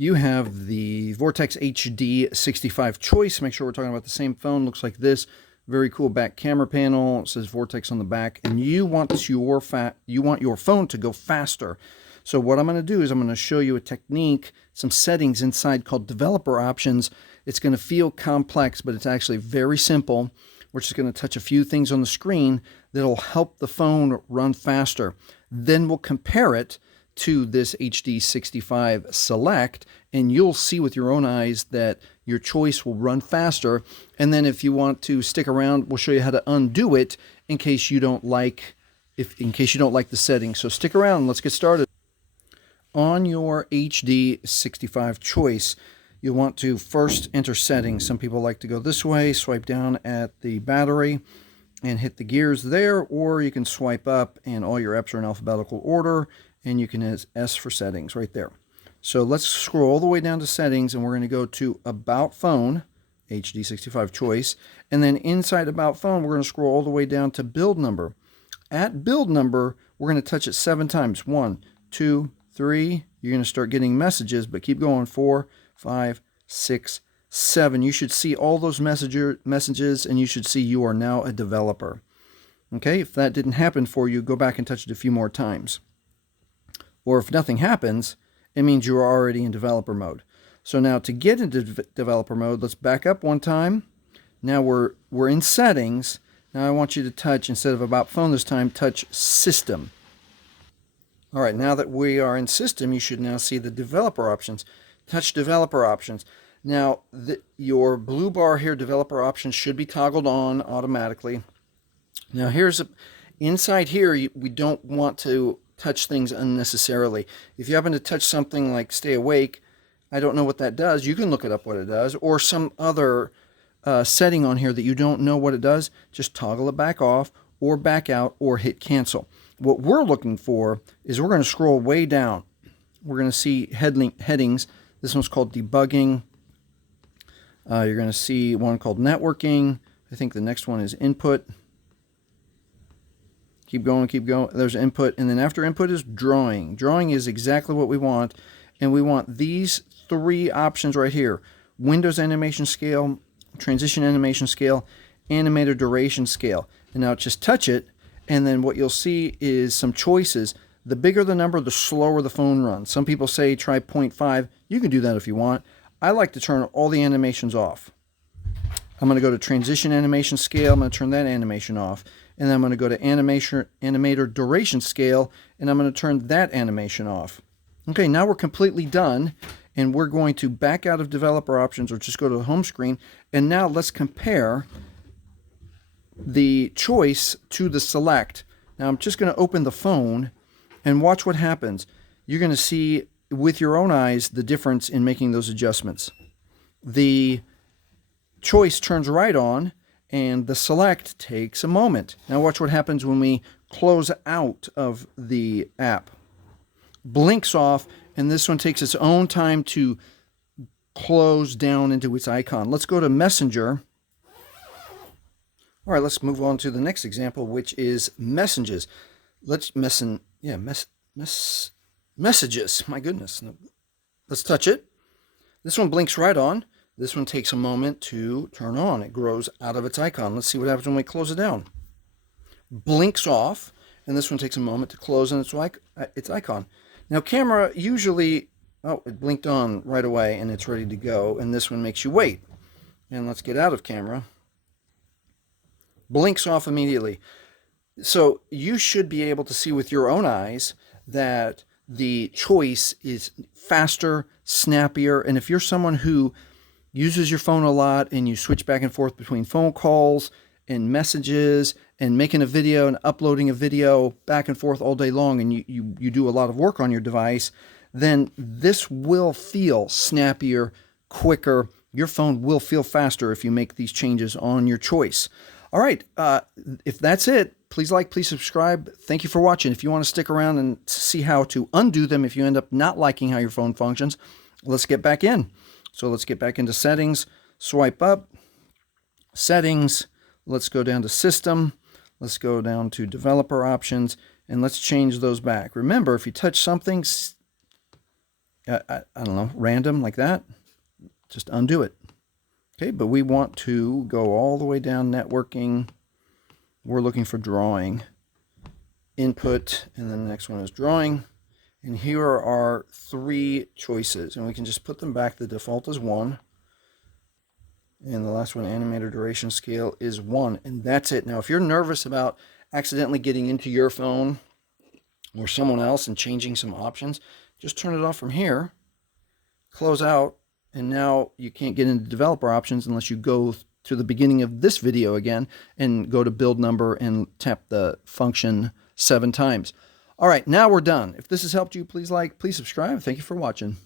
You have the Vortex HD65 Choice. Make sure we're talking about the same phone. Looks like this. Very cool back camera panel. It says Vortex on the back, and you want your phone to go faster. So what I'm going to do is I'm going to show you a technique, some settings inside called developer options. It's going to feel complex, but it's actually very simple. We're just going to touch a few things on the screen that'll help the phone run faster. Then we'll compare it to this HD65 Select, and you'll see with your own eyes that your choice will run faster. And then if you want to stick around, we'll show you how to undo it in case you don't like the settings. So stick around, let's get started. On your HD65 Choice, you'll want to first enter settings. Some people like to go this way, swipe down at the battery and hit the gears there, or you can swipe up and all your apps are in alphabetical order, and you can hit S for settings right there. So let's scroll all the way down to settings, and we're going to go to About Phone, HD65 Choice, and then inside About Phone, we're going to scroll all the way down to Build Number. At Build Number, we're going to touch it 7 times. 1, 2, 3. You're going to start getting messages, but keep going. 4, 5, 6, 7. You should see all those messages, and you should see you are now a developer. Okay, if that didn't happen for you, go back and touch it a few more times. Or if nothing happens, it means you're already in developer mode. So now to get into developer mode, let's back up one time. Now we're in settings. Now I want you to touch, instead of About Phone this time, touch System. All right, now that we are in System, you should now see the developer options. Touch developer options. Now your blue bar here, developer options, should be toggled on automatically. Now inside here, we don't want to touch things unnecessarily. If you happen to touch something like Stay Awake, I don't know what that does. You can look it up what it does, or some other setting on here that you don't know what it does, just toggle it back off or back out or hit cancel. What we're looking for is we're going to scroll way down. We're going to see headings. This one's called debugging. You're going to see one called networking. I think the next one is input. Keep going, keep going. There's input, and then after input is drawing. Drawing is exactly what we want, and we want these 3 options right here. Windows animation scale, transition animation scale, animator duration scale. And now just touch it, and then what you'll see is some choices. The bigger the number, the slower the phone runs. Some people say try 0.5. You can do that if you want. I like to turn all the animations off. I'm going to go to transition animation scale. I'm going to turn that animation off. And then I'm going to go to animator duration scale, and I'm going to turn that animation off. Okay, now we're completely done, and we're going to back out of developer options or just go to the home screen. And now let's compare the choice to the select. Now I'm just going to open the phone and watch what happens. You're going to see with your own eyes the difference in making those adjustments. The choice turns right on, and the select takes a moment. Now watch what happens when we close out of the app. Blinks off, and this one takes its own time to close down into its icon. Let's go to Messenger. All right, let's move on to the next example, which is messages. Messages. My goodness. Let's touch it. This one blinks right on. This one takes a moment to turn on. It grows out of its icon. Let's see what happens when we close it down. Blinks off, and this one takes a moment to close on its icon. Now camera usually, it blinked on right away and it's ready to go, and this one makes you wait. And let's get out of camera. Blinks off immediately. So you should be able to see with your own eyes that the choice is faster, snappier, and if you're someone who uses your phone a lot and you switch back and forth between phone calls and messages and making a video and uploading a video back and forth all day long, and you do a lot of work on your device, then this will feel snappier, quicker. Your phone will feel faster if you make these changes on your choice. All right, if that's it, please like, please subscribe. Thank you for watching. If you want to stick around and see how to undo them if you end up not liking how your phone functions, let's get back in. So let's get back into settings, swipe up, settings, let's go down to system, let's go down to developer options, and let's change those back. Remember, if you touch something I don't know, random like that, just undo it. Okay, but we want to go all the way down networking. We're looking for drawing, input, and then the next one is drawing. And here are our 3 choices, and we can just put them back. The default is 1. And the last one, animator duration scale, is 1. And that's it. Now, if you're nervous about accidentally getting into your phone or someone else and changing some options, just turn it off from here, close out, and now you can't get into developer options unless you go to the beginning of this video again and go to build number and tap the function 7 times. All right, now we're done. If this has helped you, please like, please subscribe. Thank you for watching.